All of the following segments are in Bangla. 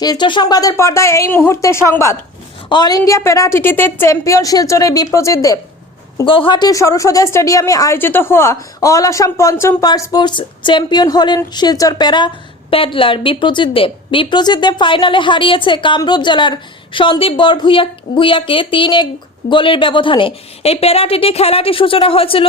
শিলচর সংবাদের পর্দায় এই মুহূর্তে সংবাদ। অল ইন্ডিয়া প্যারাটিটিতে চ্যাম্পিয়ন শিলচরের বিপ্রজিৎ দেব। গৌহাটির সরস্বতী স্টেডিয়ামে আয়োজিত হওয়া অল আসাম পঞ্চম পার স্পোর্টস চ্যাম্পিয়ন হলেন শিলচর প্যারা প্যাডলার বিপ্রজিৎ দেব। বিপ্রজিৎ দেব ফাইনালে হারিয়েছে কামরূপ জেলার সন্দীপ বরভুইয়া ভুইয়াকে তিন এক গোলের ব্যবধানে। এই প্যারাটিটি খেলাটি সূচনা হয়েছিল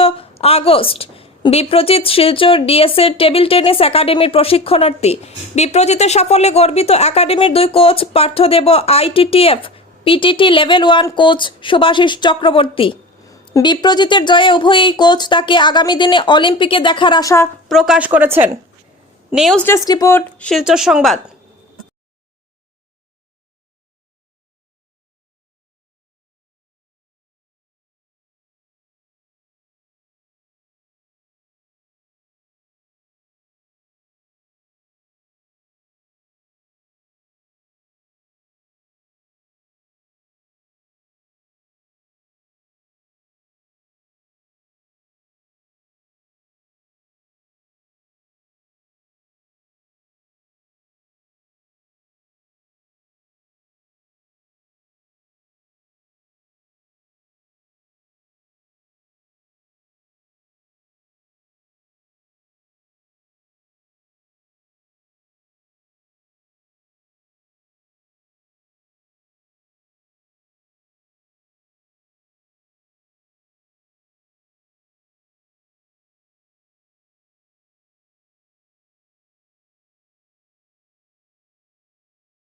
আগস্ট। বিপ্রজিৎ শিলচর ডিএসএর টেবিল টেনিস একাডেমির প্রশিক্ষণার্থী। বিপ্রজিতের সাফল্যে গর্বিত একাডেমির দুই coach Parthadeb ITTF PTT level one coach Subhashis Chakraborty. বিপ্রজিতের জয়ে উভয়ই কোচ তাকে আগামী দিনে অলিম্পিকে দেখার আশা প্রকাশ করেছেন। নিউজ ডেস্ক রিপোর্ট, শিলচর সংবাদ।